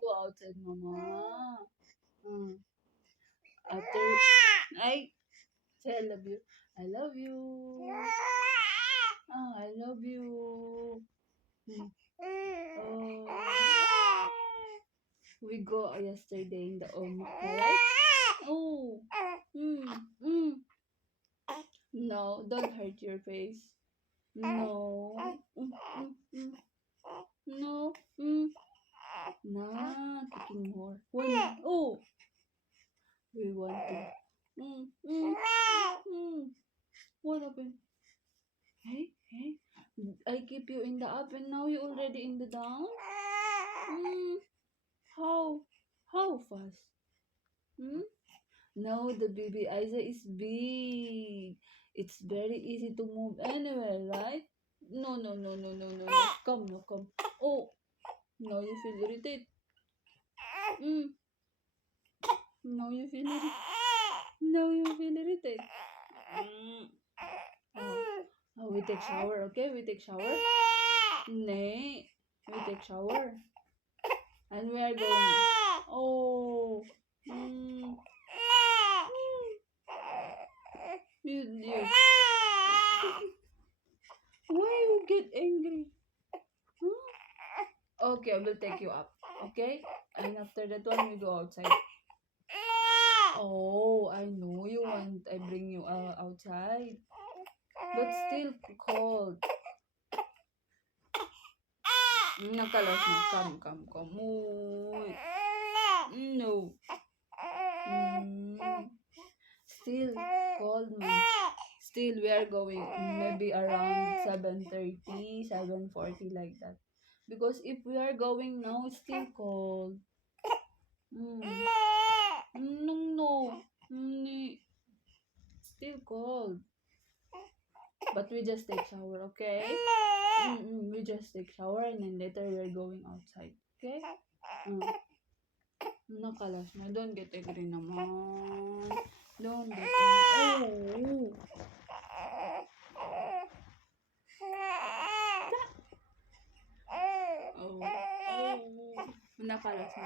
go outside, mama. Mm. After, I say I love you. I love you. I love you. Mm. Oh, we go yesterday in the Oma, right? Oh, mm, mm. No, don't hurt your face. No. Mm. No. Nah, taking more. When? Oh, we want to. What happened? Hey. I keep you in the up and now you already in the down? Mm, how? How fast? Hmm? No, the baby Isa is big. It's very easy to move anywhere, right? No. Come, no, come. Oh, now you feel irritated. Mm, now you feel irritated. Now you feel irritated. Mm. We take shower, okay? We take shower. Nay, we take shower. And we are going. Oh. Mm. You. Why you get angry? Huh? Okay, I will take you up. Okay? And after that one, we go outside. Oh, I know you want I bring you outside. But still cold. Nakalas na. Come. Uy. No. Mm. Still cold, man. Still, we are going maybe around 7:30, 7:40 like that. Because if we are going now, it's still cold. Mm. No. Still cold. But we just take shower, okay? We just take shower and then later we're going outside. Okay? Nakalas na. Don't get angry naman. Don't get angry. Oh. Nakalas na.